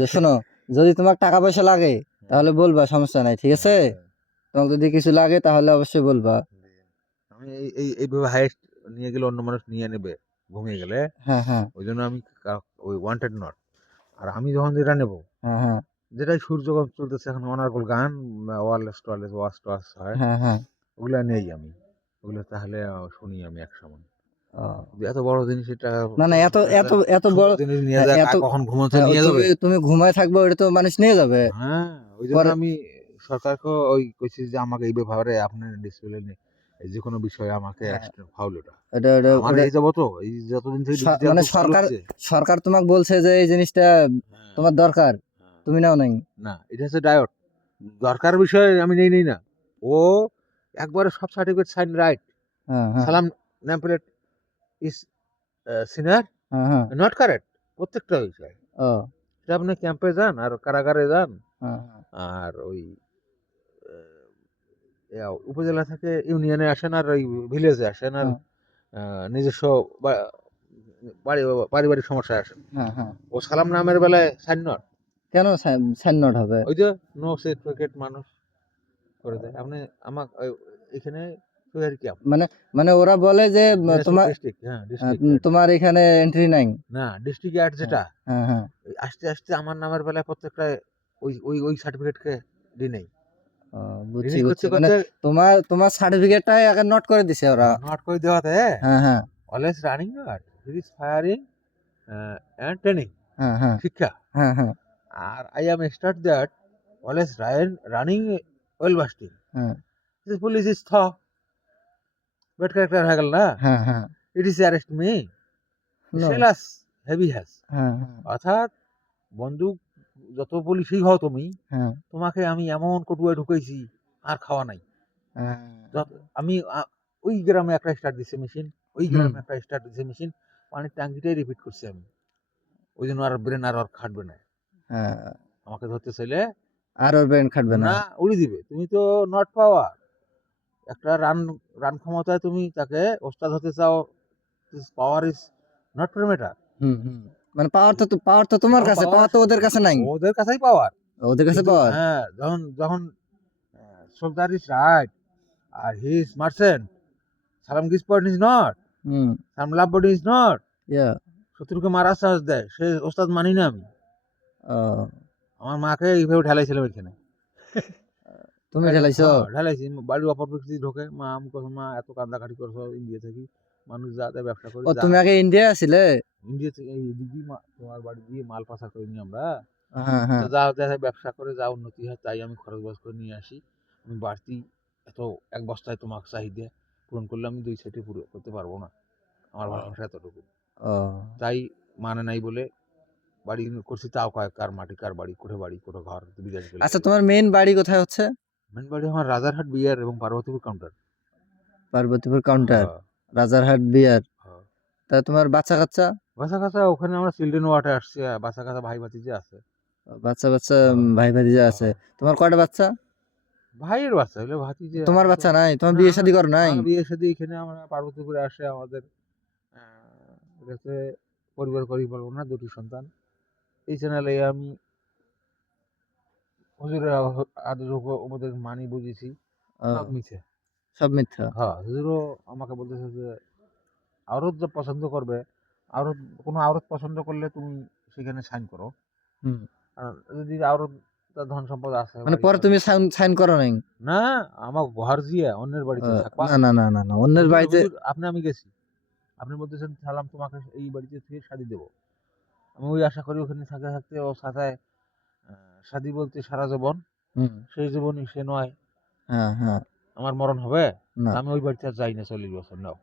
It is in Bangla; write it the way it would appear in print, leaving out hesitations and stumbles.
যে শোনো, যদি তোমার টাকা পয়সা লাগে তাহলে বলবা, সমস্যা নাই, ঠিক আছে? তোমার যদি কিছু লাগে তাহলে অবশ্যই বলবা। আমি এইভাবে হাইয়েস্ট নিয়ে গেলে অন্য মানুষ নিয়ে নেবে ঘুমিয়ে গেলে। হ্যাঁ হ্যাঁ ওই জন্য আমি ওই ওয়ান্টেড নট। আর আমি যখন যেটা নেবো, হ্যাঁ হ্যাঁ যেটাই সূর্য চলতেছে এখন অনার্গল গান, ওয়ারলেস টোয়ারলেস ওয়াশ টোয়াশ হয়, হ্যাঁ হ্যাঁ ওগুলা নেই আমি। ওগুলো তাহলে শুনি আমি এক সময়। ও। এত বড় জিনিস এটা, না না, এত এত এত সুন্দর বড়, জিনিস নিয়ে হ্যাঁ, যায়, এত, কখন ঘুমোতে হ্যাঁ, নিয়ে তুমি যাবে। তুমি ঘুমায় থাকবে, ওটা তো মানুষ নিয়ে যাবে হ্যাঁ, ওই জন্য পরে। আমি সরকারকে ওই কইছি যে আমাকে এই ব্যাপারে আপনার ডিসপ্লে নেই, যে কোনো বিষয়ে আমাকে হ্যাঁ, এক্সট্রা ফাউল এটা। এটা এটা আমার ওটা এই যাবো তো এই যতদিন থেকে ডিজিটাল মানে যুগ চালু সরকার, হচ্ছে। সরকার তোমাকে বলছে যে এই জিনিসটা হ্যাঁ, তোমার দরকার, হ্যাঁ। তুমি নাও নাই। না, এটা হচ্ছে ডায়ট দরকার বিষয়, আমি নেই না। ও একবারে সব সার্টিফিকেট সাইন রাইট, হ্যাঁ হ্যাঁ সালাম নেম প্লেট ইস সিনার হ্যাঁ হ্যাঁ নট কারেক্ট, প্রত্যেকটা বিষয়। ও এটা আপনি ক্যাম্পে যান আর কারাগারে যান, হ্যাঁ হ্যাঁ আর ওই উপজেলা থেকে ইউনিয়নে আসেন, আর ওই ভিলেজে আসেন, আর হ্যাঁ নিজস্ব পারিবারিক সমস্যায় আসেন। হ্যাঁ হ্যাঁ। ও সালাম নামের বেলায় সাইন নট। কেন সাইন নোট হবে? ওই যে নো সার্টিফিকেট মানুষ করে দেয়। আপনি আমাকে এখানে সুগার ক্যাম্প মানে মানে ওরা বলে যে তোমার ডিস্ট্রিক্ট, হ্যাঁ ডিস্ট্রিক্ট, তোমার এখানে এন্ট্রি নাই। না ডিস্ট্রিক্ট অ্যাড হ্যাঁ যেটা, হ্যাঁ হ্যাঁ ওই আস্তে আস্তে আমার নামের বেলায় প্রত্যেকটা ওই সার্টিফিকেটকে দি নেই। ও, বুঝছি রিনিউ বুঝছি, করতে মানে করতে তোমার তোমার সার্টিফিকেটটাই আগে নোট করে দিছে ওরা। নট করে দেওয়াতে হ্যাঁ হ্যাঁ always running not, he is firing and training, হ্যাঁ হ্যাঁ শিক্ষা। হ্যাঁ হ্যাঁ আর I am start that always running well busting, হ্যাঁ this police is bad character হয়ে গেল না। হ্যাঁ হ্যাঁ it is arrest me, no সেলাস হেভি হ্যাজ। হ্যাঁ হ্যাঁ অর্থাৎ বন্দুক যত পুলিশই হও তুমি, হ্যাঁ তোমাকে আমি এমন কটুয়ায় ঢুকেছি আর খাওয়া নাই। হ্যাঁ আমি ওই গ্রামে একটা স্টার্ট দিছে মেশিন, ওই হুম গ্রামে একটা স্টার্ট দিছে মেশিন, পানির ট্যাঙ্কিটাই রিপিট করছি আমি। ওই জন্য আর ব্রেন আর খাটবে না, হ্যাঁ, আমাকে ধরতে চাইলে আর ওর ব্রেন খাটবে না। না উড়ি দিবে। তুমি তো নট পাওয়ার, একটা রান রান ক্ষমতায় তুমি তাকে ওস্তাদ হতে চাও, পাওয়ার ইজ নট ম্যাটার। হুম হুম, মানে পাওয়ার তো তোমার কাছে, পাওয়ার তো ওদের কাছে নাই। ওদের কাছেই পাওয়ার, ওদের কাছে কিন্তু পাওয়ার। হ্যাঁ যখন যখন সোলজার ইজ রাইট আর হি ইজ মার্চেন্ট, সালাম গিস পয়েন্ট ইজ নট, হুম, সালাম love body is not, yeah, শত্রুকে মারার সাহস দেয়, সে ওস্তাদ মানি না আমি। ও, আমার মাকে এইভাবে ঢালাইছিলাম এখানে। তুমি ঠেলাইছো? হ্যাঁ ঢালাইছি, বাড়ির অপর ব্যক্তি ঢোকে, মা আমি কখন মা এত কান্দাকাটি করছো, ইন্ডিয়া থেকে মানুষ যা যা ব্যবসা করি ও, যা, তুমি আগে ইন্ডিয়া আছিলে? ইন্ডিয়া থেকে এই দিক দিয়ে তোমার বাড়ি দিয়ে মাল পাচার করে নিই আমরা। হ্যাঁ তো হ্যাঁ যা যা ব্যবসা করে যা উন্নতি হয় তাই আমি খরচ বাস করে নিয়ে আসি। আমি বাড়তি এত এক বস্তায় তোমার চাহিদা পূরণ করলে আমি 2 সাইডে পুরো করতে পারবো না, আমার ভাষা এতটুকু। ও। তাই মানে নাই বলে বাড়ি করছি, তাও কয় কার মাটি কার বাড়ি, কোঠে ঘর বিদেশ গেলে আচ্ছা, তোমার মেইন বাড়ি কোথায় হচ্ছে? মেন বাড়ি আমার রাজারহাট বিয়ার এবং পার্বতীপুর কাউন্টার। পার্বতীপুর কাউন্টার, হ্যাঁ রাজারহাট বিয়ার। হ্যাঁ, তা তোমার বাচ্চা কাচ্চা? বাসা কাছা ওখানে আমরা চিলড্রেন ওয়ার্ডে আসছি, বাসা কাছা ভাই ভাতিজে আছে। বাচ্চা বাচ্চা হ্যাঁ ভাই ভাতিজা আছে? হ্যাঁ, তোমার কয়টা বাচ্চা? ভাইয়ের বাচ্চা হইলে ভাতিজে তোমার আছে তো। বাচ্চা নাই? তোমার না বিয়ে শাদী করো নাই? আমার বিয়ে শাদী এখানে আমরা পার্বতীপুরে আসে আমাদের কাছে পরিবার করি বলবো না, 2টি সন্তান। এই চ্যানেলে আমি হুজুরের আদর উপদেশ মানি বুঝেছি, ও, সব মিছে। সব মিথ্যা? হ্যাঁ হুজুরও আমাকে বলতেছে যে আওরত যা পছন্দ করবে, আওরত কোনো আওরত পছন্দ করলে তুমি সেখানে সাইন করো। হুম, আর যদি আওরত তার ধন সম্পদ আছে মানে বাড়ি পরে ঘর, তুমি সাইন করো নাই? না আমার ঘর দিয়ে অন্যের বাড়িতে থাকবা। না না না না না, অন্যের হুজুর বাড়িতে? হুজুর আপনি আমি গেছি, আপনি বলতেছেন সালাম তোমাকে এই বাড়িতে থেকে শাদি দেবো, আমি ওই আশা করি ওখানে থাকতে থাকতে ও সাথায় শাদি বলতে সারা জীবন, হুম, সেই জীবনই সে নয়, হ্যাঁ হ্যাঁ, আমার মরণ হবে। না। তা আমি ওই বাড়িতে আর যাই না 40 বছর নাও।